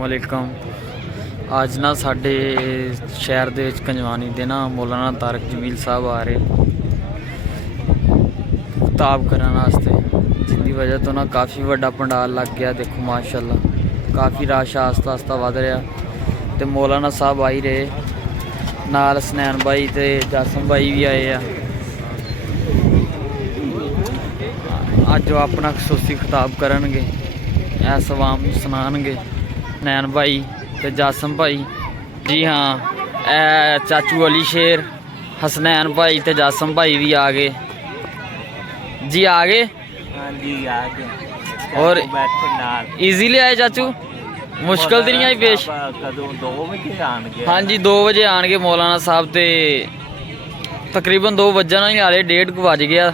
ਵਾਲੇਕਮ। ਅੱਜ ਨਾ ਸਾਡੇ ਸ਼ਹਿਰ ਦੇ ਵਿੱਚ ਕੰਜਵਾਨੀ ਦੇ ਨਾ ਮੌਲਾਨਾ ਤਾਰਿਕ ਜਮੀਲ ਸਾਹਿਬ ਆ ਰਹੇ ਖਿਤਾਬ ਕਰਨ ਵਾਸਤੇ, ਜਿसकी वजह तो ना काफ़ी ਵੱਡਾ पंडाल लग गया। देखो माशाअल्लाह काफ़ी रश आस्ता आस्ता वध रहा। तो मौलाना साहब आ ही रहे, नाल हसनैन भाई तो जासम भाई भी आए हैं। अज वो अपना खसूसी खिताब करनगे, ऐस अवाम सुनानगे। नैन भाई तो जासम भाई, जी हाँ, चाचू अली शेर, हसनैन भाई तो जासम भाई भी आ गए जी, आ गए। हाँ जी आ गए। और इजीली आए चाचू, मुश्किल तो नहीं आई पेश? हाँ जी 2 बजे आएंगे मौलाना साहब। तो तकरीबन 2 बजन ही हाले 1:30 बज गया।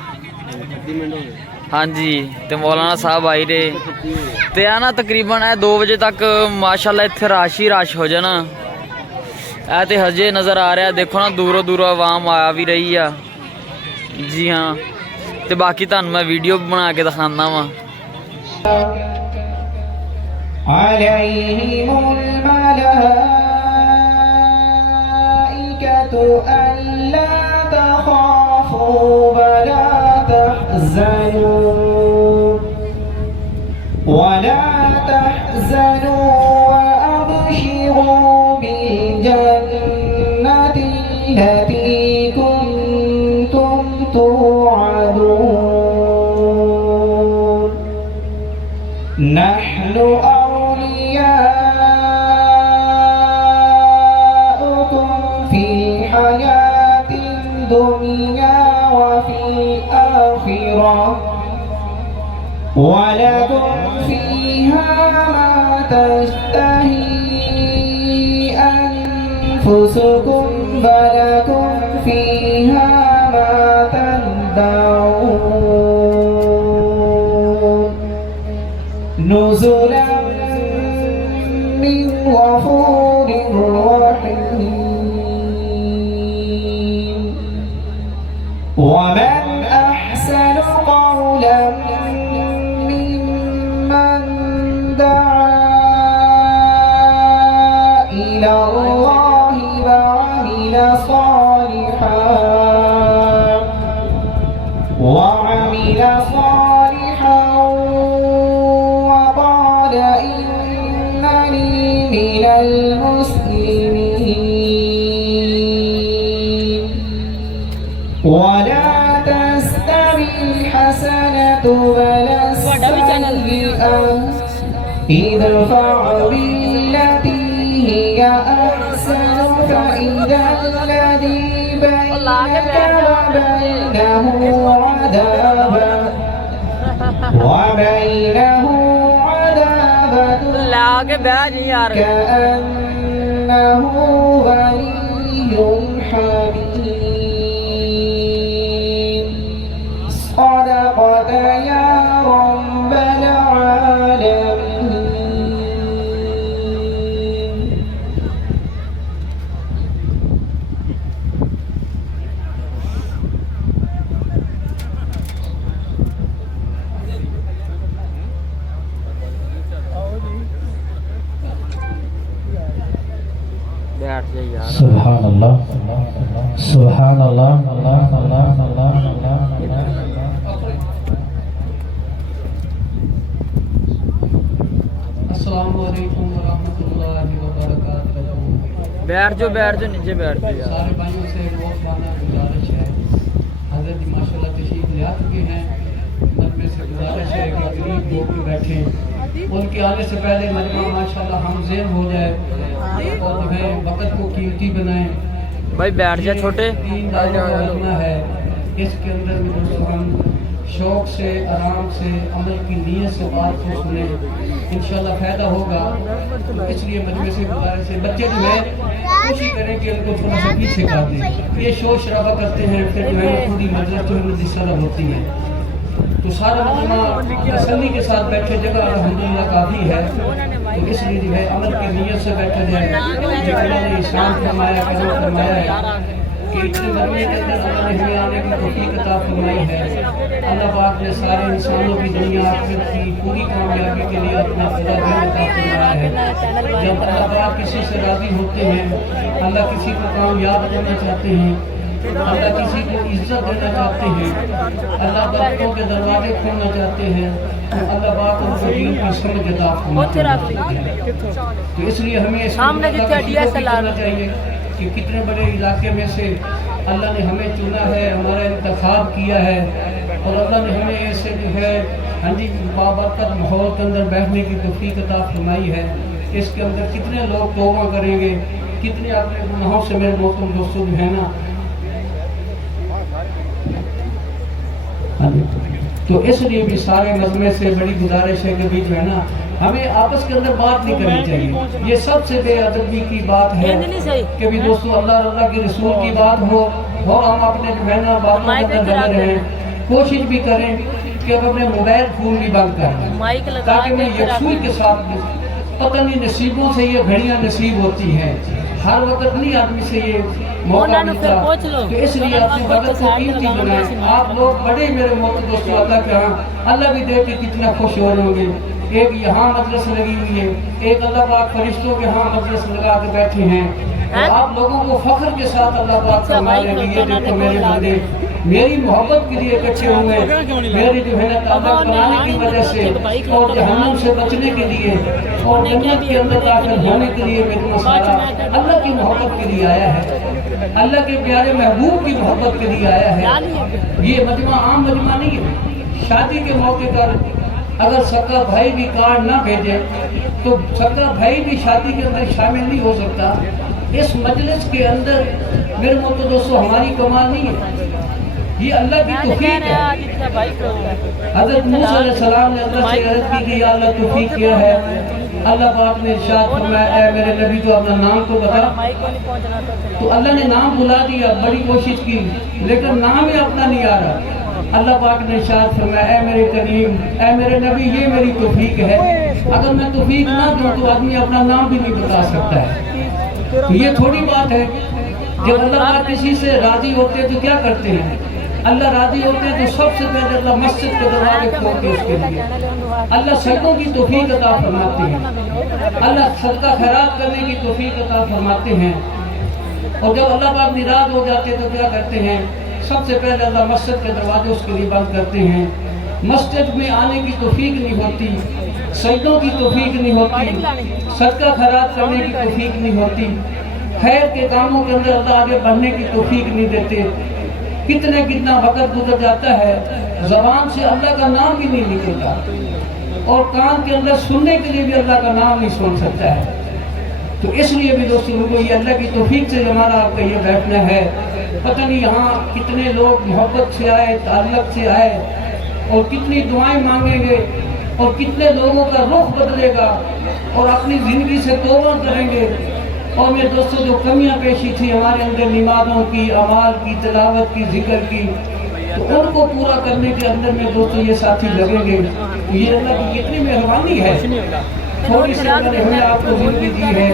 हाँ जी तो मौलाना साहब आई रहे तो है ना तकरीबन 2 बजे तक माशाल्लाह इत्थे रश ही रश हो जाना। ऐ तो हजे नज़र आ रहा, देखो ना दूरों दूरों आवाम आ भी रही है जी हाँ। तो बाकी तुहानू मैं वीडियो बना के दिखाना वा। अलैहिमुल मलाइकतु अल्ला तखाफू वला तहज़नू वला तहज़नू वअबशिरू बिल जन्नति लती कुंतुम तुअदून। नहनु औलियाउकुम फ़िल हयातिद दुनिया व फ़िल आखिरह वलकुम फ़ीहा मा तश्तही अन्फुसुकुम वलकुम फ़ीहा मा तदउन। नुज़ुलन मिन गफूरिर रहीम। वमन अहसनु क़ौलन मिम्मन दआ इलल्लाहि व अमिला सालिहान وقال إنني من المسلمين। ولا تستوي الحسنة ولا السيئة ادفع بالتي هي أحسن فإذا الذي بينك وبينه كأنه ولي حميم। صدقت يا رب العالمين۔ बैठ जाइए यार। सुभान अल्लाह सुभान अल्लाह। अस्सलामु अलैकुम व रहमतुल्लाहि व बरकातहू। बैठ जाओ नीचे बैठ जाओ यार। सारे भाइयों से रोज़ाना गुजारिश है, हज़रत माशाल्लाह तशरीफ ले आ चुके हैं। में से गुजारिश है कि गरीब लोग भी बैठे, उनके आने से पहले मजमा माशाल्लाह हम ज़ेब हो जाए और जो है वक़्त को कीमती बनाएं। भाई बैठ जा छोटे। मजमा है, इसके अंदर में दोस्तों हम शौक़ से आराम से अमल की नीयत से बात को सुने, इंशाल्लाह फ़ायदा होगा। तो इसलिए मजमे से गुजारिश है, बच्चे जो है कोशिश करें कि उनको थोड़ा सा पीछे कर दें। ये शोर शराबा करते हैं, फिर जो है पूरी मजलिस जो है डिस्टर्ब होती है। तो सारा मजमा तसल्ली के साथ बैठे, जगह अल्हम्दुलिल्लाह काफ़ी है। तो इसलिए जो है अमल की नीयत से बैठा जाए। जो अल्लाह ने इस्लाम फरमाया है कि इतने मरने के अंदर अल्लाह ने हमें आने की तौफीक अता फरमाई है। अल्लाह पाक ने सारे इंसानों की दुनिया आखिरत की पूरी कामयाबी के लिए अपना खुदा अता फरमाया रहा है। जब अल्लाह किसी से राजी होते हैं, अल्लाह किसी को कामयाब करना चाहते हैं, अल्लाह किसी को इज्जत देना चाहते हैं, अल्लाह बरकतों के दरवाजे खोलना चाहते हैं, तो अल्लाह पाक उनको दीन की समझ अता फरमाते हैं। तो इसलिए हमें करना चाहिए कि कितने बड़े इलाके में से अल्लाह ने हमें चुना है, हमारा इंतखाब किया है, और अल्लाह ने हमें ऐसे जो है हाँ जी बाबरकत माहौल के अंदर बैठने की तौफीक अता फरमाई है। इसके अंदर कितने लोग तौबा करेंगे, कितने अपने गुनाहों से मेरे मोहतरम दोस्तों जो है ना, तो इसलिए भी सारे मजमे से बड़ी गुजारिश है कि भी जो है ना हमें आपस के अंदर बात नहीं करनी चाहिए। ये सबसे बेअदबी की बात है कि भी दोस्तों अल्लाह के रसूल की बात हो और हम अपने जो है ना बातों के अंदर लगे रहें। कोशिश भी करें कि अब अपने मोबाइल फोन भी बंद कर दें, ताकि मैं यकसूर के साथ पता नहीं नसीबों से ये घड़ियां नसीब होती हैं, हर वक्त नहीं आदमी से ये मौका मिलता। तो इसलिए अपने वक्त को कीमती बनाएं। आप लोग बड़े मेरे मोहतरम दोस्तों अल्लाह के यहाँ अल्लाह भी देख के कितना खुश हो रहे होंगे। एक यहाँ मजलिस लगी हुई है, एक अल्लाह पाक फरिश्तों के यहाँ मजलिस लगा के बैठे हैं, तो आप लोगों को फख्र के साथ अल्लाह पाक फरमाने लगी है देखो मेरे बंदे मेरी मोहब्बत के लिए इकट्ठे हुए, मेरी जो है ना ताकत बनाने की वजह से और जहन्नम से बचने के लिए और जन्नत के अंदर दाखिल होने के लिए मेरे मसाला अल्लाह की मोहब्बत के लिए आया है, अल्लाह के प्यारे महबूब की मोहब्बत के लिए आया है। ये मजमा आम मजमा नहीं है। शादी के मौके पर अगर सक्का भाई भी कार्ड ना भेजे तो सक्का भाई भी शादी के अंदर शामिल नहीं हो सकता। इस मजलिस के अंदर मेरे मोहतरम दोस्तों हमारी कमाल नहीं है, ये अल्लाह की तौफीक है। हज़रत मूसा अलैहिस्सलाम ने अल्लाह से अर्ज़ की कि या अल्लाह तौफीक क्या है। अल्लाह पाक ने इरशाद फरमाया ऐ मेरे नबी तो अपना नाम तो बता। तो अल्लाह ने नाम बुला दिया, बड़ी कोशिश की लेकिन नाम ही अपना नहीं आ रहा। अल्लाह पाक ने इरशाद फरमाया ऐ मेरे करीम ऐ मेरे नबी ये मेरी तौफीक है, अगर मैं तौफीक ना दूं तो आदमी अपना नाम भी नहीं बता सकता है। तो ये थोड़ी बात है। जब अल्लाह पाक किसी से राजी होते हैं तो क्या करते हैं, अल्लाह राजी होते हैं तो सबसे पहले अल्लाह मस्जिद के दरवाजे खोलते हैं उसके लिए, अल्लाह सदकों की तौफीक अता फरमाते हैं, अल्लाह सदका खैरात करने की तौफीक अता फरमाते हैं। और जब अल्लाह पाक निराज हो जाते हैं तो क्या करते हैं, सबसे पहले अल्लाह मस्जिद के दरवाजे उसके लिए बंद करते हैं। मस्जिद में आने की तौफीक नहीं होती, सजदों की तौफीक नहीं होती, सदका खैरात करने की तौफीक नहीं होती, खैर के कामों के अंदर अल्लाह आगे बढ़ने की तौफीक नहीं देते। कितना वक्त गुजर जाता है, ज़बान से अल्लाह का नाम भी नहीं निकलता और कान के अंदर सुनने के लिए भी अल्लाह का नाम नहीं सुन सकता है। तो इसलिए भी दोस्तों को ये अल्लाह की तौफीक से हमारा आपका ये बैठना है। पता नहीं यहाँ कितने लोग मोहब्बत से आए, ताल्लुक़ से आए और कितनी दुआएं मांगेंगे और कितने लोगों का रुख बदलेगा और अपनी ज़िंदगी से तौबा करेंगे। और मेरे दोस्तों जो कमियां पेशी थी हमारे अंदर नमाज़ों की, अमाल की, तिलावत की, जिक्र की, तो उनको पूरा करने के अंदर में दोस्तों ये साथी लगेंगे। तो ये अल्लाह की कितनी मेहरबानी है, थोड़ी सी मैंने हमें आपको ज़िंदगी दी है।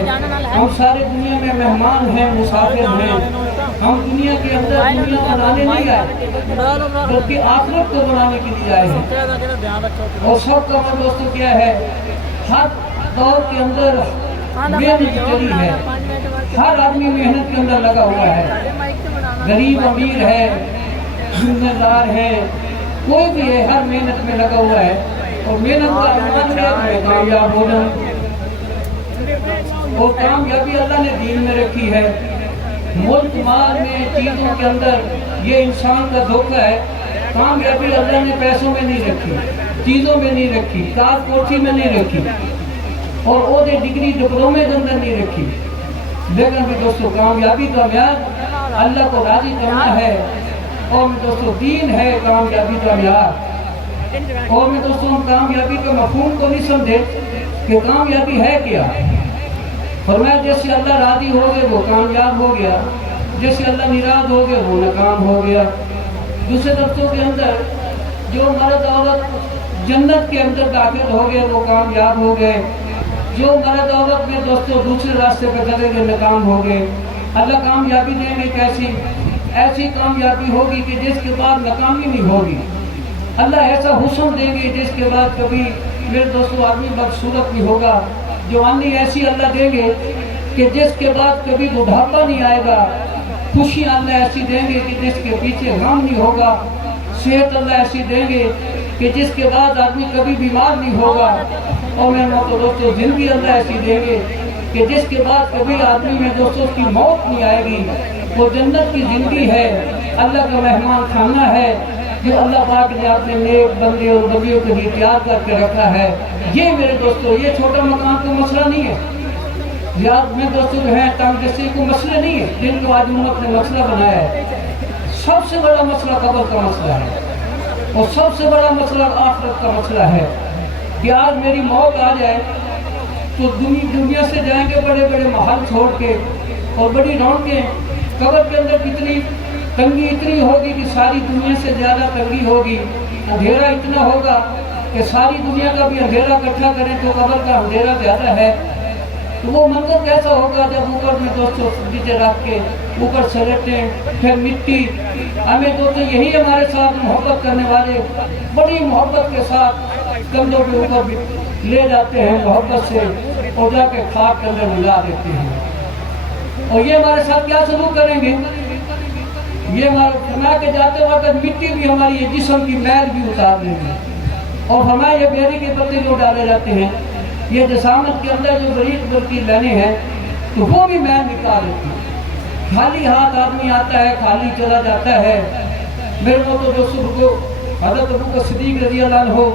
हम सारे दुनिया में मेहमान हैं, मुसाफिर हैं। हम दुनिया के अंदर दुनिया बनाने नहीं आए बल्कि आखिरत को बनाने के लिए आए हैं। और सबका मन दोस्तों क्या है, हर दौर के अंदर मेहनत चली है, हर आदमी मेहनत के अंदर लगा हुआ है, गरीब अमीर है, जिम्मेदार है, कोई भी है, हर मेहनत में लगा हुआ है। और मेहनत का अनुमान है कामयाब होना, और कामयाबी अल्लाह ने दीन में रखी है। मुल्क माल में चीज़ों के अंदर ये इंसान का धोखा है। कामयाबी अल्लाह ने पैसों में नहीं रखी, चीज़ों में नहीं रखी, कार कोठी में नहीं रखी और ओहदे डिग्री डिप्लोमे के अंदर नहीं रखी। लेकिन भी दोस्तों कामयाबी का म्यार अल्लाह को राजी करना है। और दोस्तों दीन है कामयाबी का म्यार। और मैं दोस्तों हम कामयाबी के मफहूम को नहीं समझे कि कामयाबी है क्या। फरमाया जैसे अल्लाह राजी हो गए वो कामयाब हो गया, जैसे अल्लाह निराज हो गए वो नाकाम हो गया। दूसरे दफ्तरों के अंदर जो मर्द औरत जन्नत के अंदर दाखिल हो गए वो कामयाब हो गए, जो मर्द औरत में दोस्तों दूसरे रास्ते पर चले गए नाकाम हो गए। अल्लाह कामयाबी देंगे कैसी, ऐसी कामयाबी होगी कि जिसके बाद नाकामी नहीं होगी। अल्लाह ऐसा हुस्न देंगे जिसके बाद कभी मेरे दोस्तों आदमी बदसूरत नहीं होगा, जवानी ऐसी अल्लाह देंगे कि जिसके बाद कभी बुढ़ापा नहीं आएगा। खुशी अल्लाह ऐसी देंगे कि जिसके पीछे गम नहीं होगा। सेहत अल्लाह ऐसी देंगे कि जिसके बाद आदमी कभी बीमार नहीं होगा। और मेरे तो दोस्तों जिंदगी अल्लाह ऐसी देंगे कि जिसके बाद कभी आदमी में दोस्तों की मौत नहीं आएगी। वो जन्नत की जिंदगी है, अल्लाह का मेहमान खाना है जो अल्लाह पाक ने अपने नेक बंदे और बंदियों के लिए तैयार करके रखा है। ये मेरे दोस्तों ये छोटा मकान का मसला नहीं है। याद में दोस्तों जो है तंगदस्ती को मसला नहीं है जिनको आज उम्मत ने मसला बनाया है। सबसे बड़ा मसला कब्र का मसला है और सबसे बड़ा मसला आखिरत का मसला है कि आज मेरी मौत आ जाए तो दुनिया से जाएंगे बड़े बड़े महल छोड़ के और बड़ी रौनकें। कब्र के अंदर कितनी तंगी इतनी होगी कि सारी दुनिया से ज़्यादा तंगी होगी। अंधेरा इतना होगा कि सारी दुनिया का भी अंधेरा इकट्ठा करें तो कब्र का अंधेरा ज़्यादा है। तो वो मंजर कैसा होगा जब ऊपर में दोस्तों नीचे रख के ऊपर सलेटें फिर मिट्टी। हमें दोस्तों यही हमारे साथ मोहब्बत करने वाले बड़ी मोहब्बत के साथ कंधों के ऊपर ले जाते हैं मोहब्बत से और जाके खाक के अंदर मिला देते हैं। और ये हमारे साथ क्या सलूक करेंगे? ये हमारे फरमा के जाते वक्त मिट्टी भी हमारी ये जिस्म की मैल भी उतार देंगे। और हमारे ये बेरी के पत्ते जो डाले जाते हैं ये जसामत के अंदर जो बरीक बरकी लेने हैं तो वो भी मैल निकाल देती है। खाली हाथ आदमी आता है खाली चला जाता है। मेरे को तो दोस्तों को हज़रत अबू बकर सिद्दीक़ रज़ी अल्लाह अन्हु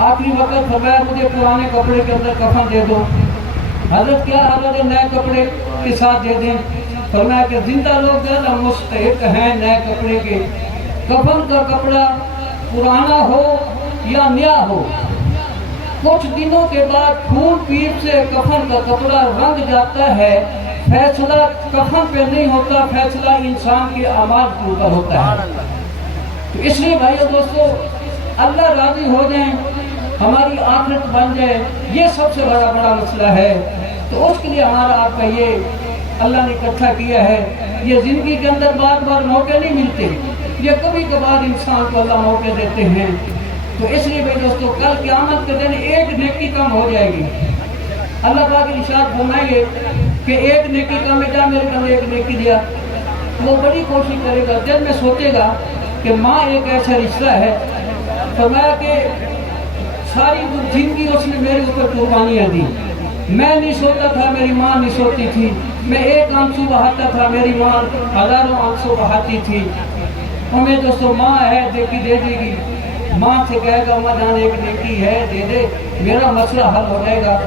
आखिरी वक्त फरमाया मुझे पुराने कपड़े के अंदर कफन दे दो। हज़रत क्या हालत नए कपड़े के साथ दे दें? फरमाया कि जिंदा लोग ज़्यादा मुस्तहिक हैं नए कपड़े के। कफन का कपड़ा पुराना हो या नया हो कुछ दिनों के बाद खून पीप से कफन का कपड़ा रंग जाता है। फैसला कफन पे नहीं होता, फैसला इंसान के अमाल के ऊपर होता है। तो इसलिए भाइयों दोस्तों अल्लाह राजी हो जाए हमारी आखिरत बन जाए ये सबसे बड़ा मसला है। तो उसके लिए हमारा आपका ये अल्लाह ने इकट्ठा किया है। ये ज़िंदगी के अंदर बार बार मौके नहीं मिलते, ये कभी कभार इंसान को अल्लाह मौके देते हैं। तो इसलिए भाई दोस्तों कल क़यामत के दिन एक नेकी कम हो जाएगी। अल्लाह पाक इरशाद फरमाएंगे कि एक नेकी कम है, जा मेरे कम एक नेकी दिया। वो बड़ी कोशिश करेगा जब में सोचेगा कि माँ एक ऐसा रिश्ता है। फरमाया कि सारी जिंदगी उसने मेरे ऊपर कुर्बानियाँ दी। मैं नहीं सोता था, मेरी माँ नहीं सोती थी। मैं एक आंसू बहाता था, मेरी माँ हजारों आंसू बहाती थी। हमें दोस्तों माँ है देखी दे देगी। माँ से कहेगा अम्मा जान एक नेकी है दे दे, मेरा मसला हल हो जाएगा।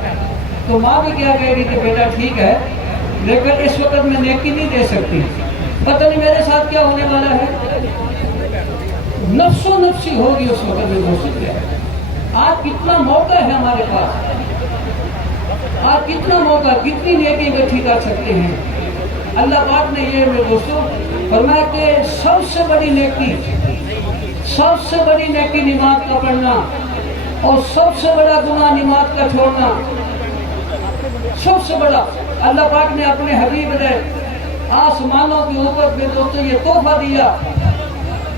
तो माँ भी क्या कहेगी कि बेटा ठीक है लेकिन इस वक्त मैं नेकी नहीं दे सकती, पता नहीं मेरे साथ क्या होने वाला है। नफ्सो नफ्सी होगी उस वक्त में दोस्तों। आज कितना मौका है हमारे पास, आज कितना मौका, कितनी नेकी इकट्ठी कर सकते हैं। अल्लाह पाक ने ये मेरे दोस्तों फरमाया कि सबसे बड़ी नेकी नमाज का पढ़ना और सबसे बड़ा गुनाह नमाज का छोड़ना। सबसे बड़ा अल्लाह पाक ने अपने हबीब ने आसमानों के ऊपर में दोस्तों ये तोहफा दिया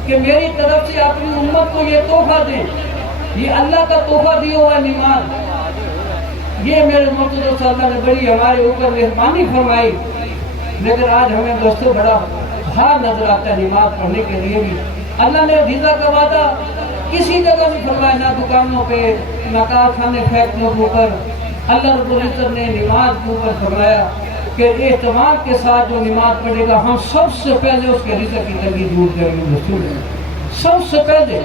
कि मेरी तरफ से अपनी उम्मत को ये तोहफा दें। ये अल्लाह का तोहफा दिया हुआ नमाज। ये मेरे दोस्तों अल्लाह ने बड़ी हमारे ऊपर मेहरबानी फरमाई। लेकिन आज हमें दोस्तों बड़ा भार नजर आता है नमाज पढ़ने के लिए भी। अल्लाह ने रिज़ा का वादा किसी जगह नहीं फरमाया, ना दुकानों पे ना कारखाने फैक्ट्रियों के ऊपर। अल्लाह रब्बुल इज्जत ने नमाज के ऊपर फरमाया कि एहतमाम के साथ जो नमाज पढ़ेगा हम सबसे पहले उसके रिज़्क़ की तंगी दूर करेंगे। सबसे पहले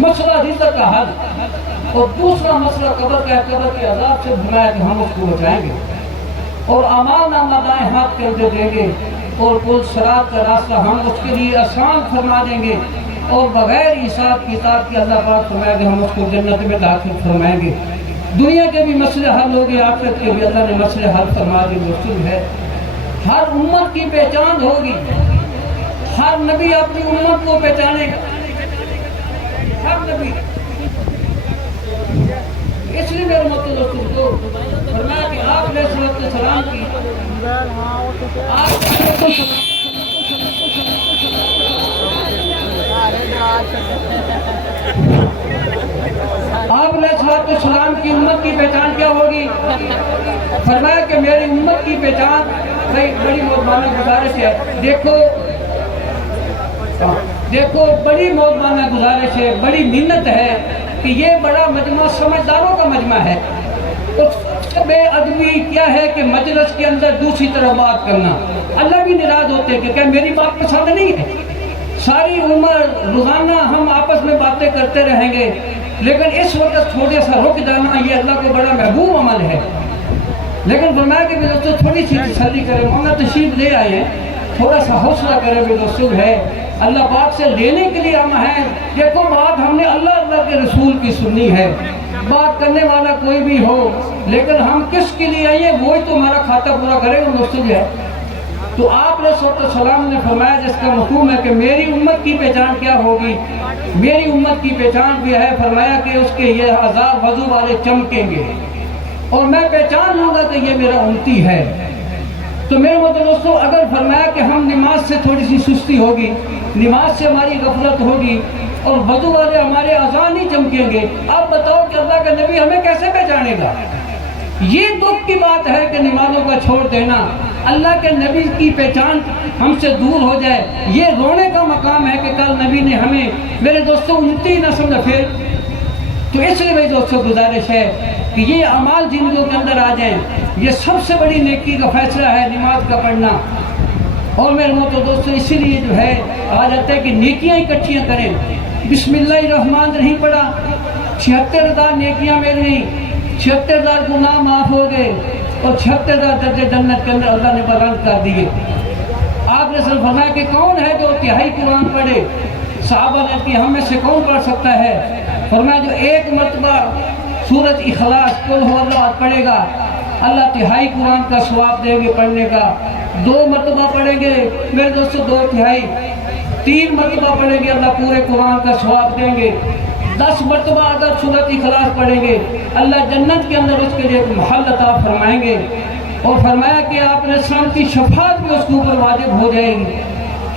मसला रिज़्क़ का हल और दूसरा मसला कब्र का, कब्र के अज़ाब से फरमाया कि हम उसको बचाएंगे और अमाल नामा दाएं हाथ के अंदर देंगे और कुल सरात का रास्ता हम उसके लिए आसान फरमा देंगे और बगैर हिसाब किताब के अल्लाह पाक फरमाएंगे हम उसको जन्नत में दाखिल फरमाएंगे। दुनिया के भी मसले हल हो गए, आखिरत के भी अल्लाह ने मसले हल फरमा दिए। मुश्किल है, हर उम्मत की पहचान होगी, हर नबी अपनी उम्मत को पहचानेगा, हर नबी। इसलिए मेरे मतलब दोस्तों को फरमाया कि आपने सलाम की आप आप सलाम की उम्मत की पहचान क्या होगी? फरमाया कि मेरी उम्मत की पहचान, भाई बड़ी मौजमाना गुजारिश है, देखो बड़ी मौजमाना गुजारिश है, बड़ी मिन्नत है कि ये बड़ा मजमा समझदारों का मजमा है। तो बेअदबी क्या है कि मजलिस के अंदर दूसरी तरफ बात करना। अल्लाह भी नाराज होते हैं कि क्या मेरी बात पसंद नहीं है? सारी उम्र रोजाना हम आपस में बातें करते रहेंगे, लेकिन इस वक्त थोड़ा सा रुक जाना ये अल्लाह को बड़ा महबूब अमल है। लेकिन फरमाया कि दोस्तों थोड़ी सी तसल्ली करें, मौला तशरीफ ले आए हैं, थोड़ा सा हौसला करें भी दोस्तों है, अल्लाह पाक से लेने के लिए हम हैं। देखो बात हमने अल्लाह के रसूल की सुननी है, बात करने वाला कोई भी हो, लेकिन हम किसके लिए आइए वही तो हमारा खाता पूरा करेगा दोस्तों है। तो आपने सलाम ने फरमाया जिसका मफहूम है कि मेरी उम्मत की पहचान क्या होगी, मेरी उम्मत की पहचान भी है, फरमाया कि उसके ये हजार वजू वाले चमकेंगे और मैं पहचान लूँगा कि ये मेरा उम्मती है। तो मेरे मतलब दोस्तों अगर फरमाया कि हम नमाज से थोड़ी सी सुस्ती होगी, नमाज से हमारी गफलत होगी और वजू वाले हमारे अजान ही चमकेंगे, आप बताओ कि अल्लाह का नबी हमें कैसे पहचानेगा? ये दुख की बात है कि नमाजों का छोड़ देना, अल्लाह के नबी की पहचान हमसे दूर हो जाए, ये रोने का मकाम है कि कल नबी ने हमें मेरे दोस्तों उम्मती न समझा। फिर तो इसलिए मेरे दोस्तों गुजारिश है कि ये अमाल जिंदगियों के अंदर आ जाएं, ये सबसे बड़ी नेकी का फैसला है नमाज का पढ़ना। और मेरे दोस्तों इसीलिए जो है आ जाता है कि नेकियां इकट्ठियां करें। बिस्मिल्लाहिर्रहमानिर्रहीम पढ़ा, 76,000 नेकियां मिल गई, 76,000 गुनाह माफ हो गए और 76,000 दर्जे जन्नत के अंदर अल्लाह ने बुलंद कर दिए। आपने फरमाया कि कौन है जो तिहाई कुरान पढ़े? सहाबा ने कि हम में से कौन पढ़ सकता है? फरमाया जो एक मरतबा सूरत इखलास कुल हुवल्लाह पढ़ेगा, अल्लाह तिहाई कुरान का सवाब देंगे पढ़ने का। 2 मरतबा पढ़ेंगे मेरे दोस्तों 2 तिहाई, 3 मरतबा पढ़ेंगे अल्लाह पूरे कुरान का सवाब देंगे। 10 मरतबा अगर सूरत इखलास पढ़ेंगे अल्लाह जन्नत के अंदर उसके लिए एक महल अता फरमाएंगे। और फरमाया कि आपने इस्लाम की शफाअत भी उसके ऊपर वाजिब हो जाएगी।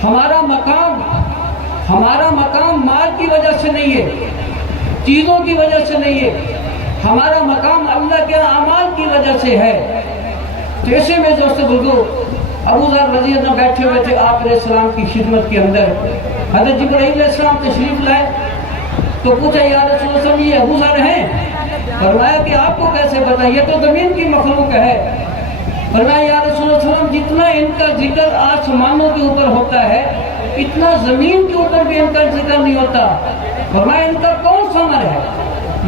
हमारा मकाम माल की वजह से नहीं है, चीज़ों की वजह से नहीं है, हमारा मकाम अल्लाह के अमाल की वजह से है। तो ऐसे में दोस्तों बुजुर्ग अबू ज़र रज़ी अल्लाह बैठे हुए थे आप अलैहिस्सलाम की खिदमत के अंदर। हज़रत जिब्राईल अलैहिस्सलाम तशरीफ लाए तो पूछा या रसूल अल्लाह ये अबू ज़र हैं? फरमाया कि आपको कैसे पता, ये तो ज़मीन की मखलूक है। फरमाया या रसूल अल्लाह जितना इनका जिक्र आसमानों के ऊपर होता है इतना ज़मीन के ऊपर भी इनका जिक्र नहीं होता। फरमाया इनका कौन सा अमल है?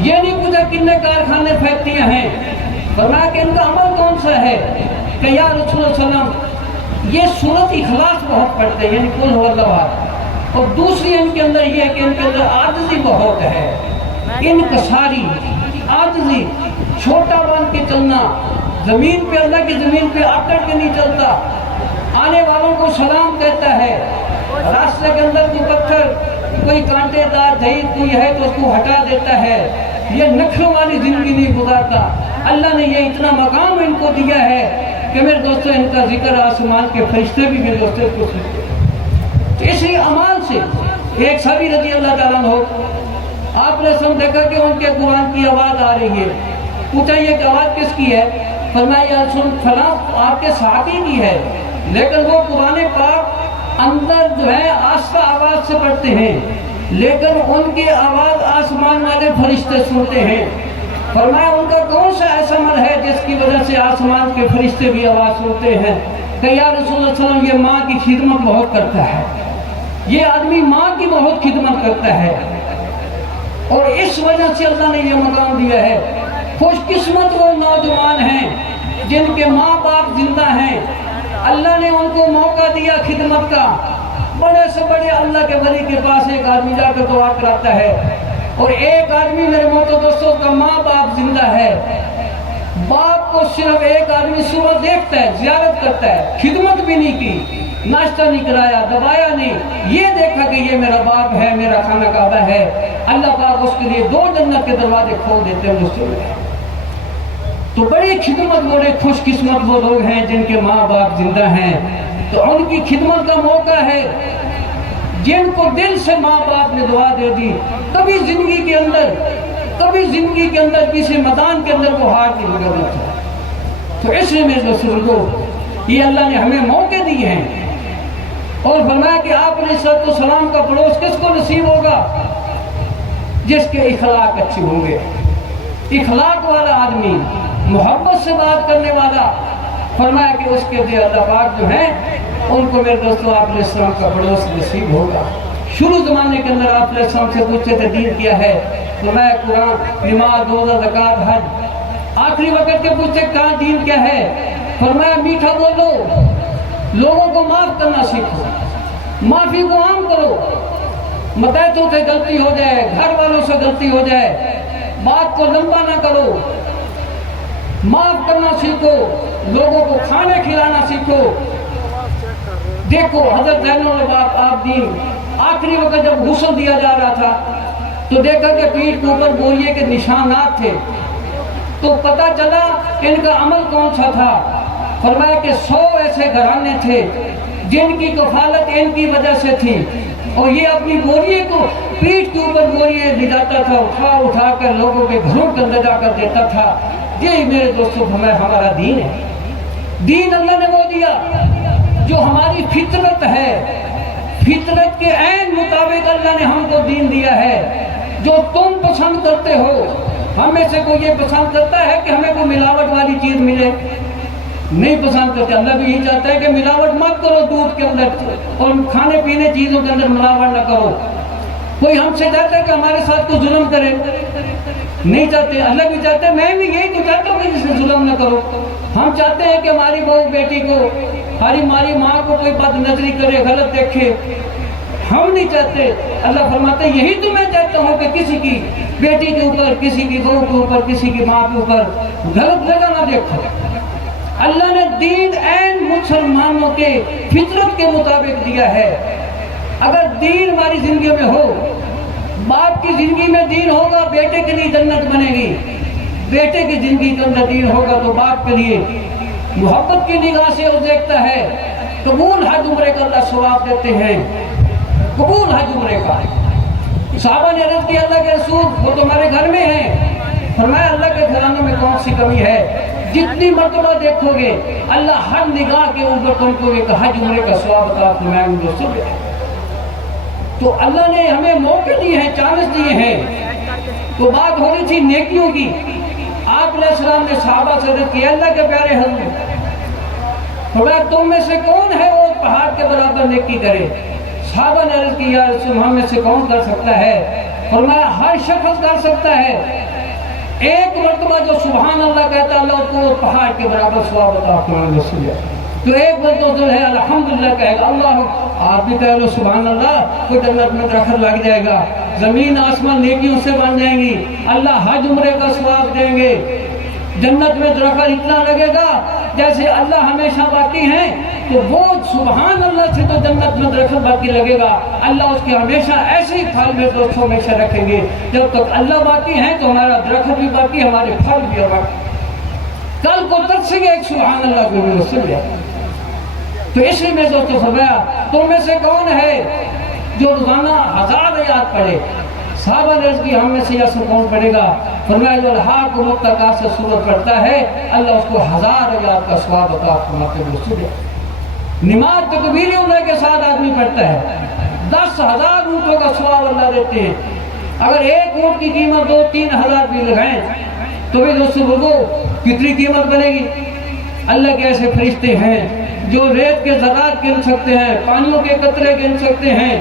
ये नहीं पूछा कितने कारखाने फैक्ट्रियाँ हैं, फरमाया कि इनका अमल कौन सा है? कि या रसूल अल्लाह ये सूरत इखलास बहुत पढ़ते हैं, यानी कुल हुवल्लाह। और दूसरी इनके अंदर ये है कि इनके अंदर आजिज़ी बहुत है, इनकसारी आजिज़ी, छोटा बन के चलना, ज़मीन पे अल्लाह की ज़मीन पे आकर के नहीं चलता, आने वालों को सलाम कहता है, रास्ते के अंदर कोई पत्थर कोई कांटेदार दही कोई है तो उसको हटा देता है, ये नखरों वाली ज़िंदगी नहीं गुजारता। अल्लाह ने ये इतना मकाम इनको दिया है कि मेरे दोस्तों इनका जिक्र आसमान के फरिश्ते भी मेरे दोस्तों को सुनते। तो इसी अमाल से एक सभी रज़ी अल्लाह ताला हो, आपने सब देखा कि उनके कुरान की आवाज़ आ रही है, पूछा ये आवाज़ किसकी है? फरमाया सुन फलां आपके साथी की है, लेकिन वो कुरान पाक अंदर जो है आस्था आवाज़ से पढ़ते हैं, लेकिन उनकी आवाज़ आसमान वाले फरिश्ते सुनते हैं। फरमाया उनका कौन सा ऐसा अमल है जिसकी वजह से आसमान के फरिश्ते भी आवाज़ सुनते हैं? कि या रसूल सल्लल्लाहु ये माँ की खिदमत बहुत करता है, ये आदमी माँ की बहुत खिदमत करता है और इस वजह से अल्लाह ने ये मकाम दिया है। खुशकिस्मत वो नौजवान हैं जिनके माँ बाप जिंदा हैं, अल्लाह ने उनको मौका दिया खिदमत का। बड़े से बड़े अल्लाह के वली के पास एक आदमी जाकर दुआ कराता है और एक आदमी मेरे मोहतरम दोस्तों का माँ बाप जिंदा है, बाप को सिर्फ एक आदमी सुबह देखता है, ज़ियारत करता है, खिदमत भी नहीं की, नाश्ता नहीं कराया, दबाया नहीं, ये देखा कि ये मेरा बाप है, मेरा खाना काबा है, अल्लाह पाक उसके लिए 2 जन्नत के दरवाजे खोल देते हैं दोस्तों। तो बड़ी खिदमत, बड़े खुशकिस्मत वो लोग हैं जिनके माँ बाप जिंदा हैं, तो उनकी खिदमत का मौका है। جن کو دل سے ماں باپ نے دعا دے دی، کبھی زندگی کے اندر کسی میدان کے اندر وہ ہار نہیں کرنا چاہتا۔ تو اس لیے میرے دوستوں، یہ اللہ نے ہمیں موقع دیے ہیں، اور فرمایا کہ آپ علیہ السلام کا پڑوس کس کو نصیب ہوگا؟ جس کے اخلاق اچھے ہوں گے، اخلاق والا آدمی، محبت سے بات کرنے والا۔ فرمایا کہ اس کے لیے اللہ پاک جو ہیں ان کو میرے دوستوں آپ علیہ السلام کا پڑوس نصیب ہوگا۔ شروع زمانے کے اندر آپ علیہ السلام سے پوچھتے تھے دین کیا ہے؟ فرمایا قرآن، نماز، روزہ، زکوٰۃ، حج۔ آخری وقت کے پوچھتے کہاں دین کیا ہے؟ فرمایا میٹھا بولو، لوگوں کو معاف کرنا سیکھو، معافی کو عام کرو، متحدوں سے غلطی ہو جائے، گھر والوں سے غلطی ہو جائے، بات کو لمبا نہ کرو، معاف کرنا سیکھو، لوگوں کو کھانے کھلانا سیکھو۔ دیکھو حضرت زین العابدین آخری وقت جب غسل دیا جا رہا تھا تو دیکھا کہ پیٹھ کے اوپر بوریے کے نشانات تھے، تو پتہ چلا ان کا عمل کون سا تھا۔ فرمایا کہ 100 ایسے گھرانے تھے جن کی کفالت ان کی وجہ سے تھی، اور یہ اپنی بوریے کو پیٹھ کے اوپر بوریے لے جاتا تھا، اٹھا کر لوگوں کے گھروں کے اندر جا کر دیتا تھا۔ یہی میرے دوستوں ہمارا دین ہے۔ دین اللہ نے وہ دیا جو ہماری فطرت ہے، فطرت کے عین مطابق اللہ نے ہم کو دین دیا ہے۔ جو تم پسند کرتے ہو، ہم میں سے کوئی یہ پسند کرتا ہے کہ ہمیں کوئی ملاوٹ والی چیز ملے؟ نہیں پسند کرتے۔ اللہ بھی یہی چاہتا ہے کہ ملاوٹ مت کرو دودھ کے اندر اور کھانے پینے چیزوں کے اندر ملاوٹ نہ کرو۔ کوئی ہم سے چاہتا ہے کہ ہمارے ساتھ کوئی ظلم کرے؟ نہیں چاہتے۔ اللہ بھی چاہتے ہیں، میں بھی یہی تو چاہتا ہوں کہ جس سے ظلم نہ کرو۔ ہم چاہتے ہیں کہ ہماری بہو بیٹی کو، ہماری ماں کو کوئی بد نظری کرے، غلط دیکھے، ہم نہیں چاہتے۔ اللہ فرماتے ہیں یہی تو میں چاہتا ہوں کہ کسی کی بیٹی کے اوپر، کسی کی بہو کے اوپر، کسی کی ماں کے اوپر غلط جگہ نہ دیکھو۔ اللہ نے دین عین مسلمانوں کے فطرت کے مطابق دیا ہے۔ اگر دین ہماری زندگی میں ہو، باپ کی زندگی میں دین ہوگا، بیٹے کے لیے جنت بنے گی۔ بیٹے کی زندگی کے اندر دین ہوگا تو باپ کے لیے محبت کی نگاہ سے وہ دیکھتا ہے۔ قبول حج عمرے کا اللہ ثواب دیتے ہیں، قبول حج عمرے کا۔ صحابہ نے عرض کیا اللہ کے رسول وہ تمہارے گھر میں ہیں۔ فرمایا اللہ کے گھرانوں میں کون سی کمی ہے؟ جتنی مرتبہ دیکھو گے اللہ ہر نگاہ کے اوپر تم کو ایک حج عمرے کا ثواب عطا فرمائیں گے۔ تو اللہ نے ہمیں موقع دیے ہیں، چانس دیے ہیں۔ تو بات ہو رہی تھی نیکیوں کی۔ آپ علیہ السلام نے صحابہ سے عرض کیا اللہ کے پیارے حضرت، فرمایا تم میں سے کون ہے وہ پہاڑ کے برابر نیکی کرے؟ صحابہ نے عرض کیا یا رسول ہم میں سے کون کر سکتا ہے؟ فرمایا ہر شخص کر سکتا ہے۔ ایک مرتبہ جو سبحان اللہ کہتا ہے اللہ اس کو پہاڑ کے برابر ثواب عطا فرمائے گا۔ تو ایک مرتبہ جو ہے الحمدللہ کہے گا، اللہ آپ بھی کہہ لو سبحان اللہ، کوئی جنت میں درخت لگ جائے گا، زمین آسمان نیکیوں سے بن جائیں گی، اللہ حج عمرے کا ثواب دیں گے، جنت میں درخت اتنا لگے گا جیسے اللہ ہمیشہ باقی ہیں۔ تو وہ سبحان اللہ سے تو جنت میں درخت باقی لگے گا، اللہ اس کے ہمیشہ ایسے ہی پھل میں دوستوں ہمیشہ رکھیں گے۔ جب تک اللہ باقی ہیں تو ہمارا درخت بھی باقی، ہمارے پھل بھی باقی۔ کل کو ترسیں گے ایک سبحان اللہ کو بھی رسول ہے۔ تو اس لیے میں دوستوں فرمایا تم میں سے کون ہے جو روزانہ 1000 آیات پڑھے؟ صحابہ نے عرض کی ہم میں سے یا سب کون پڑھے گا؟ فرمایا جو الحاق و متقاصر سورت پڑھتا ہے اللہ اس کو 1000 آیات کا ثواب عطا فرماتے ہیں۔ رسول نماز تکبیر اولہ کے ساتھ آدمی پڑھتا ہے 10,000 اونٹوں کا ثواب اللہ دیتے ہیں۔ اگر ایک اونٹ کی قیمت 2-3 ہزار بھی لگائیں تو بھی دوستوں بولو کتنی قیمت بنے گی؟ اللہ کے ایسے فرشتے ہیں جو ریت کے ذرات گن سکتے ہیں، پانیوں کے قطرے گن سکتے ہیں،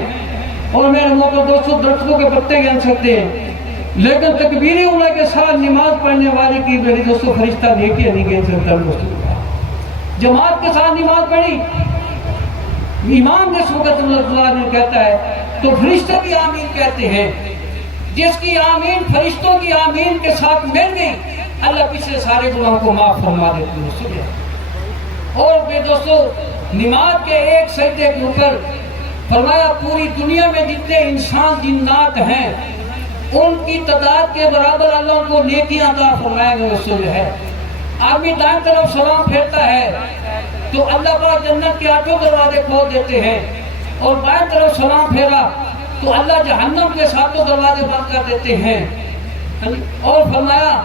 اور میرے موقع دوستوں درختوں کے پتے گن سکتے ہیں، لیکن تکبیر اولیٰ کے ساتھ نماز پڑھنے والے کی میری دوستوں فرشتہ نیکی نہیں گن سکتا۔ جماعت کے ساتھ نماز پڑھی، امام جس وقت اللہ نے کہتا ہے تو فرشتے بھی آمین کہتے ہیں۔ جس کی آمین فرشتوں کی آمین کے ساتھ مل گئی اللہ پچھلے سارے گناہوں کو معاف فرما دیتے ہیں۔ اور بے دوستو نماز کے ایک سجدے کے اوپر فرمایا پوری دنیا میں جتنے انسان جنات ہیں ان کی تعداد کے برابر اللہ ان کو نیکیاں عطا فرمائیں گے۔ رسول ہے آدمی دائیں طرف سلام پھیرتا ہے تو اللہ پاک جنت کے 8 دروازے کھول دیتے ہیں، اور بائیں طرف سلام پھیرا تو اللہ جہنم کے ساتوں دروازے بند کر دیتے ہیں. اور فرمایا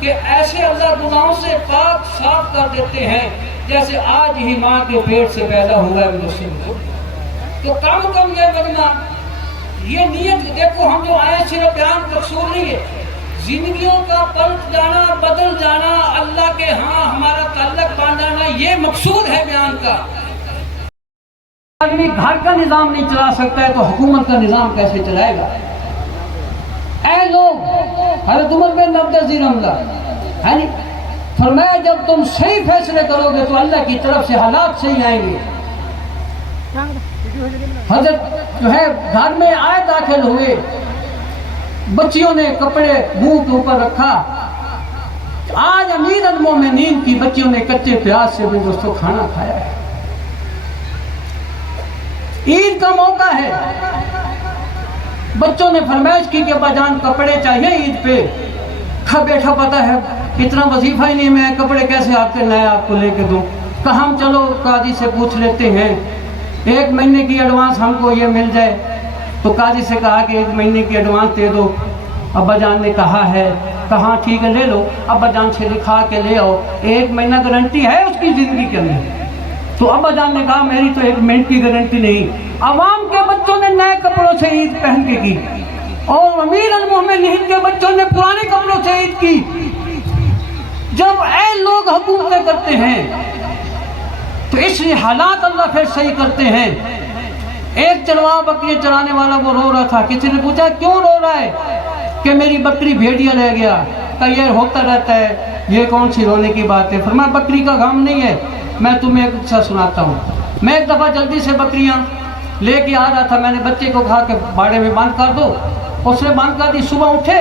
کہ ایسے اللہ گناہوں سے پاک صاف کر دیتے ہیں جیسے آج ہی ماں کے پیٹ سے پیدا ہوا ہے مسلم. تو کم یہ مجمع یہ نیت دیکھو، ہم جو آئے صرف بیان مقصود نہیں ہے، زندگیوں کا پلٹ جانا، بدل جانا، اللہ کے ہاں ہمارا تعلق باندھنا، یہ مقصود ہے بیان کا. آدمی گھر کا نظام نہیں چلا سکتا ہے تو حکومت کا نظام کیسے چلائے گا؟ اے لوگ، حضرت عمر بن عبد العزیز اللہ ہے فرمایا جب تم صحیح فیصلے کرو گے تو اللہ کی طرف سے حالات صحیح آئیں گے. حضرت جو ہے گھر میں آئے داخل ہوئے، بچیوں نے کپڑے منہ کے اوپر رکھا. آج امیر المومنین کی بچیوں نے کچے پیاز سے بھی دوستوں کھانا کھایا ہے. عید کا موقع ہے، بچوں نے فرمائش کی کہ ابا جان کپڑے چاہیے عید پہ. کھا بیٹھا پتا ہے اتنا وظیفہ ہی نہیں، میں کپڑے کیسے آپ کے نئے آپ کو لے کے دوں. کہا ہم چلو قاضی سے پوچھ لیتے ہیں، 1 مہینے کی ایڈوانس ہم کو یہ مل جائے. تو قاضی سے کہا کہ 1 مہینے کی ایڈوانس دے دو. ابا جان نے کہا ہے، کہا ٹھیک ہے لے لو. ابا جان سے لکھا کے لے آؤ، 1 مہینہ گارنٹی ہے اس کی زندگی کے اندر. تو ابا جان نے کہا میری تو 1 منٹ کی گارنٹی نہیں. عوام کے بچوں نے نئے کپڑوں سے عید پہن کے کی اور امیر المومنین کے بچوں نے پرانے کپڑوں سے عید کی. جب اے لوگ حکومتیں کرتے ہیں تو اس لیے حالات اللہ پھر صحیح کرتے ہیں. ایک چرواہ بکری چرانے والا وہ رو رہا تھا. کسی نے پوچھا کیوں رو رہا ہے؟ کہ میری بکری بھیڑیا رہ گیا. کہ یہ ہوتا رہتا ہے، یہ کون سی رونے کی بات ہے؟ فرمایا بکری کا غم نہیں ہے، میں تمہیں ایک قصہ سناتا ہوں. میں ایک دفعہ جلدی سے بکریاں لے کے آ رہا تھا. میں نے بچے کو کہا کہ باڑے میں بند کر دو. اس نے بند کر دی. صبح اٹھے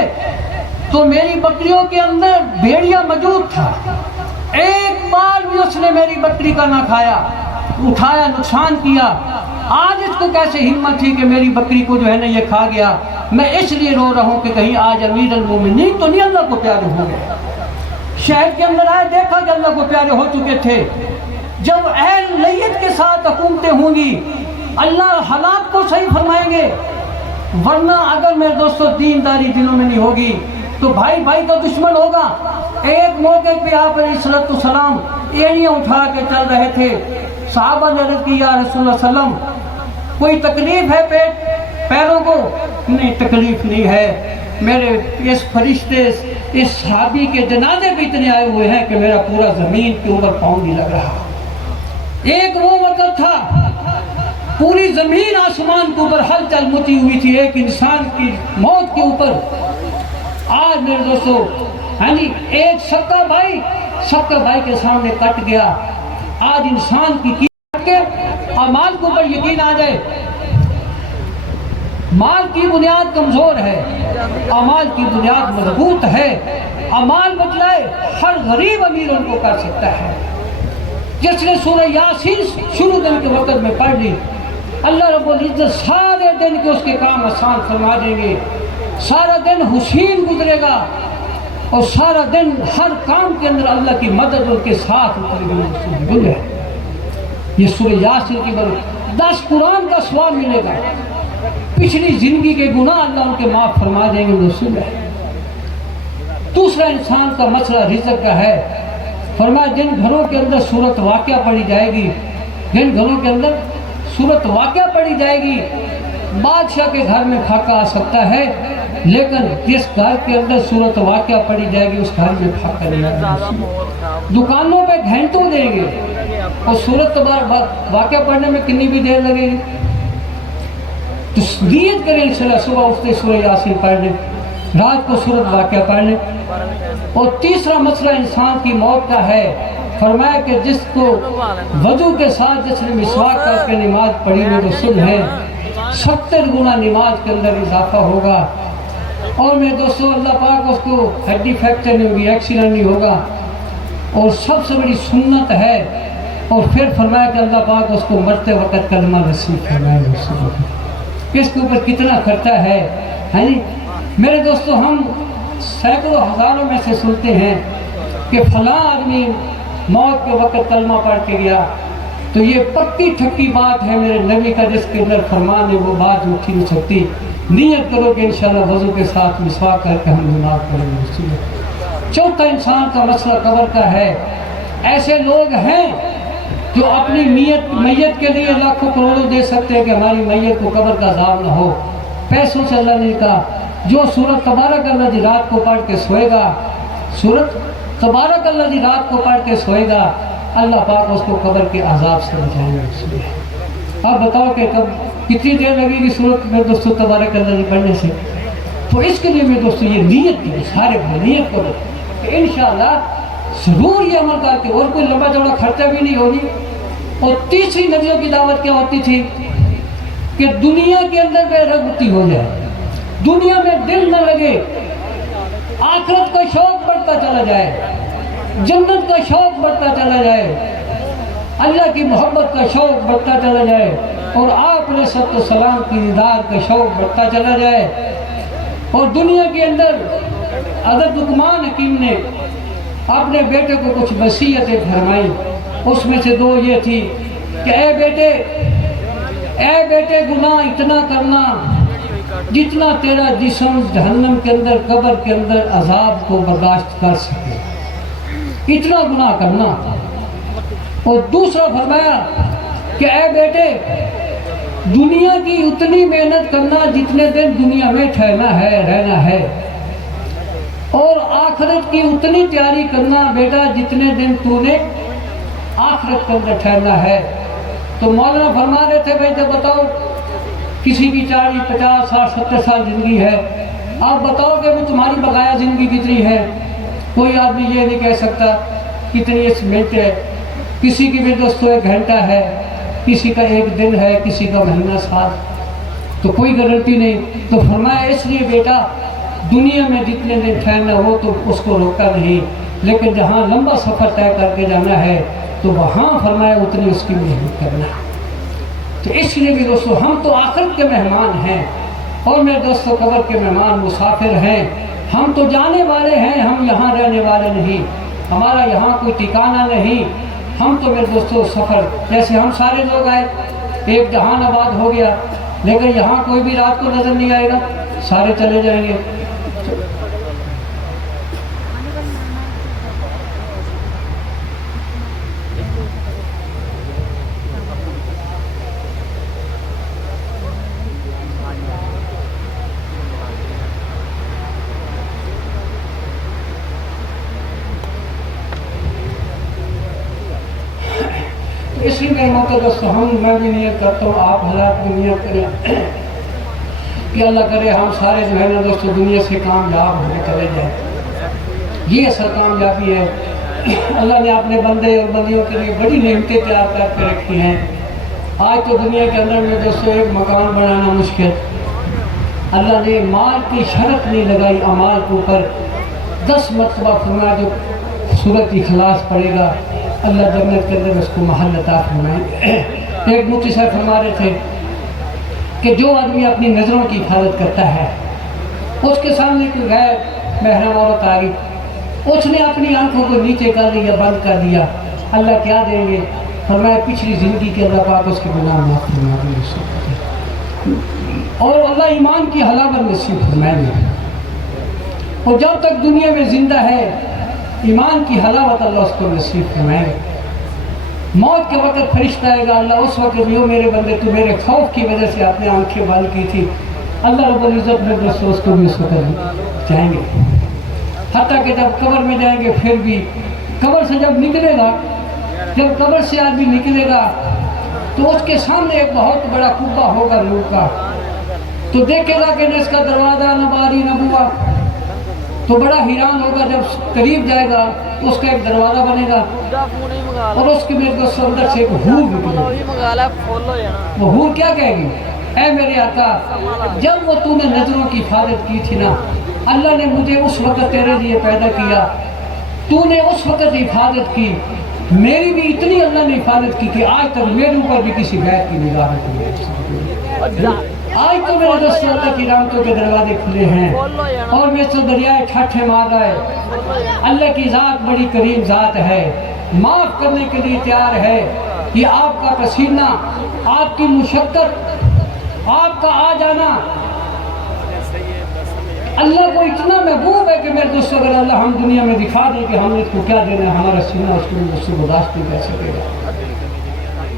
تو میری بکریوں کے اندر بھیڑیا موجود تھا. ایک بار بھی اس نے میری بکری کا نہ کھایا، اٹھایا، نقصان کیا. آج اس کو کیسے ہمت تھی کہ میری بکری کو جو ہے نا یہ کھا گیا؟ میں اس لیے رو رہا ہوں کہ کہیں آج امیر المومنین تو نہیں اللہ کو پیارے ہو گئے. شہر کے اندر آئے، دیکھا کہ اللہ کو پیارے ہو چکے تھے. جب اہل لیت کے ساتھ حکومتیں ہوں گی اللہ حالات کو صحیح فرمائیں گے. ورنہ اگر میرے دوستو دینداری دلوں میں نہیں ہوگی تو بھائی بھائی کا دشمن ہوگا. ایک موقع پہ آپ علیہ الصلوۃ والسلام ایڑیاں اٹھا کے چل رہے تھے. صحابہ نے عرض کی یا رسول اللہ صلی اللہ علیہ وسلم کوئی تکلیف ہے پیروں کو؟ نہیں تکلیف نہیں ہے. میرے اس فرشتے اس صحابی کے جنازے بھی اتنے آئے ہوئے ہیں کہ میرا پورا زمین کے اوپر پاؤں نہیں لگ رہا. ایک وہ وقت تھا پوری زمین آسمان کے اوپر ہلچل مچی ہوئی تھی ایک انسان کی موت کے اوپر. آج میرے دوستو ایک سکا بھائی کے سامنے کٹ گیا. آج انسان کی کٹ کے اعمال کے اوپر یقین آ جائے. مال کی بنیاد کمزور ہے، اعمال کی بنیاد مضبوط ہے. اعمال بتلائے ہر غریب امیر ان کو کر سکتا ہے. جس نے سورہ یاسین شروع دن کے وقت میں پڑھ لی، اللہ رب العزت سارے دن کے اس کے کام آسان فرما دیں گے. سارا دن حسین گزرے گا اور سارا دن ہر کام کے اندر اللہ کی مدد ان کے ساتھ اترے. یہ سورہ یاسین کی برکت 10 قرآن کا ثواب ملے گا. پچھلی زندگی کے گناہ اللہ ان کے معاف فرما دیں گے. رسول ہے. دوسرا انسان کا مسئلہ رزق کا ہے. فرمایا جن گھروں کے اندر سورت واقعہ پڑھی جائے گی، جن گھروں کے اندر سورت واقعہ پڑھی جائے گی، بادشاہ کے گھر میں پھاقہ آ سکتا ہے لیکن جس گھر کے اندر سورت واقعہ پڑھی جائے گی اس گھر میں پھاقہ نہیں آئے گا. دکانوں پہ گھنٹوں دیں گے اور سورت واقعہ پڑھنے میں کتنی بھی دیر لگے گی. تو نیت کریں انشاءاللہ صبح اٹھتے سورہ یاسین پڑھ لیں، رات کو سورت واقعہ پڑھ لیں. اور تیسرا مسئلہ انسان کی موت کا ہے. فرمایا کہ جس کو وضو کے ساتھ جس نے مسواک کر کے نماز پڑھی میں رسول ہے 70 گنا نماز کے اندر اضافہ ہوگا. اور میرے دوستو اللہ پاک اس کو ہڈی فریکچر نہیں ہوگی، ایکسیڈنٹ نہیں ہوگا. اور سب سے بڑی سنت ہے. اور پھر فرمایا کہ اللہ پاک اس کو مرتے وقت کلمہ نصیب فرمائے. اس کے اوپر کتنا خرچہ ہے میرے دوستو. ہم سینکڑوں ہزاروں میں سے سنتے ہیں کہ فلاں آدمی موت کے وقت کلمہ پڑھ کے گیا، تو یہ پکی ٹھکی بات ہے میرے نبی کا، جس کے اندر فرمان ہے وہ بات جھوٹی نہیں سکتی۔ نیت کرو کہ انشاءاللہ وضو کے ساتھ مسواک کر کے ہم نماز پڑھیں گے۔ چوتھا انسان کا مسئلہ قبر کا ہے۔ ایسے لوگ ہیں جو اپنی میت کے لیے لاکھوں کروڑوں دے سکتے ہیں کہ ہماری میت کو قبر کا عذاب نہ ہو، پیسوں سے اللہ نے کہا جو سورۃ تبارک الذی رات کو پڑھ کے سوئے گا، سورۃ تبارک الذی رات کو پڑھ کے سوئے گا، اللہ پاک اس کو قبر کے عذاب سے بچائیں گے۔ اب بتاؤ کہ کتنی دیر لگے گی سورۃ میں دوستو تبارک الذی پڑھنے سے؟ تو اس کے لیے میں دوستو یہ نیت کی، سارے نیت کرو کہ انشاءاللہ ضرور یہ عمل کر کے، اور کوئی لمبا چوڑا خرچہ بھی نہیں ہوگی۔ اور تیسری نبیوں کی دعوت کیا ہوتی تھی کہ دنیا کے اندر بے رغبتی ہو جائے، دنیا میں دل نہ لگے، آخرت کا شوق بڑھتا چلا جائے، جنت کا شوق بڑھتا چلا جائے، اللہ کی محبت کا شوق بڑھتا چلا جائے، اور آپ علیہ الصلوۃ والسلام کی دیدار کا شوق بڑھتا چلا جائے۔ اور دنیا کے اندر حضرت لقمان حکیم نے اپنے بیٹے کو کچھ وصیتیں فرمائی، اس میں سے 2 یہ تھی کہ اے بیٹے گناہ اتنا کرنا جتنا تیرا جسم جہنم کے اندر، قبر کے اندر عذاب کو برداشت کر سکے، اتنا گناہ کرنا۔ اور دوسرا فرمایا کہ اے بیٹے دنیا کی اتنی محنت کرنا جتنے دن دنیا میں ٹھہرنا ہے، رہنا ہے، اور آخرت کی اتنی تیاری کرنا بیٹا جتنے دن تو نے آخرت کے اندر ٹھہرنا ہے۔ تو مولانا فرما رہے تھے بھائی جب بتاؤ کسی کی 40 50 60 70 سال زندگی ہے، آپ بتاؤ کہ وہ تمہاری بقایا زندگی کتنی ہے؟ کوئی آدمی یہ نہیں کہہ سکتا کتنی اس منٹ ہے، کسی کی بھی دوستو 1 گھنٹہ ہے، کسی کا 1 دن ہے، کسی کا مہینہ سال، تو کوئی گارنٹی نہیں۔ تو فرمایا اس لیے بیٹا دنیا میں جتنے دن ٹھہرنا ہو تو اس کو روکا نہیں، لیکن جہاں لمبا سفر طے کر کے جانا ہے تو وہاں فرمایا اتنی اس کی محنت کرنا۔ تو اس لیے بھی دوستو ہم تو آخرت کے مہمان ہیں، اور میرے دوستو قبر کے مہمان مسافر ہیں، ہم تو جانے والے ہیں، ہم یہاں رہنے والے نہیں، ہمارا یہاں کوئی ٹھکانہ نہیں، ہم تو میرے دوستو سفر، جیسے ہم سارے لوگ آئے، ایک جہان آباد ہو گیا، لیکن یہاں کوئی بھی رات کو نظر نہیں آئے گا، سارے چلے جائیں گے۔ اس لیے میرے دوستو میں بھی نیت کرتا ہوں، آپ حضرات بھی نیت کریں کہ اللہ کرے ہم سارے جو ہے نا دوستو دنیا سے کامیاب ہونے چلے جائیں۔ یہ اصل کامیابی ہے۔ اللہ نے اپنے بندے اور بندیوں کے لیے بڑی نعمتیں تیار کر کے رکھی ہیں۔ آج تو دنیا کے اندر میں دوستو 1 مکان بنانا مشکل، اللہ نے مال کی شرط نہیں لگائی اعمال کے اوپر۔ 10 مرتبہ فرمایا جو سورۃ اخلاص پڑھے گا اللہ جنت کے اندر اس کو محل عطا فرمائیں گے۔ ایک مفتی صاحب فرما رہے تھے کہ جو آدمی اپنی نظروں کی حفاظت کرتا ہے، اس کے سامنے کوئی غیر محرم عورت آ گئی، اس نے اپنی آنکھوں کو نیچے کر لیا، بند کر دیا، اللہ کیا دیں گے؟ فرمایا پچھلی زندگی کے اللہ پاک اس کے گناہ معاف فرما دیں گے، اور اللہ ایمان کی حلاوت نصیب فرمائیں گے۔ اور جب تک دنیا میں زندہ ہے ایمان کی حلاوت اللہ اس کو نصیب فرمائے گا۔ موت کے وقت فرشتہ آئے گا، اللہ اس وقت یوں میرے بندے تو میرے خوف کی وجہ سے اپنے آنکھیں بند کی تھی، اللہ رب العزت میں دوستو اس کو بھی اس وقت جائیں گے۔ حتیٰ کہ جب قبر میں جائیں گے پھر بھی قبر سے جب نکلے گا، جب قبر سے آدمی نکلے گا تو اس کے سامنے ایک بہت بڑا قبہ ہوگا نور کا، تو دیکھے گا کہ اس کا دروازہ نہ باری نہ بوا، تو بڑا حیران ہوگا۔ جب قریب جائے گا اس کا ایک دروازہ بنے گا اور اس کے میرے دوستوں اندر سے ایک حور نکلے گا۔ وہ حور کیا کہے گی؟ اے میرے آقا جب وہ تو نے نظروں کی حفاظت کی تھی نا، اللہ نے مجھے اس وقت تیرے لیے پیدا کیا، تو نے اس وقت حفاظت کی، میری بھی اتنی اللہ نے حفاظت کی کہ آج تک میرے اوپر بھی کسی غیر کی نگاہ نہیں ہے۔ آج تو میرے دوستوں اللہ کی رحمتوں کے دروازے کھلے ہیں اور میں تو دریائے ٹھاٹھے مار رہا ہے۔ اللہ کی ذات بڑی کریم ذات ہے، معاف کرنے کے لیے تیار ہے، یہ آپ کا پسینہ، آپ کی مشقت، آپ کا آ جانا اللہ کو اتنا محبوب ہے کہ میرے دوستوں اگر اللہ ہم دنیا میں دکھا دیں کہ ہم نے اس کو کیا دینا ہے، ہمارا سینہ اس کو برداشت نہیں کر سکے گا۔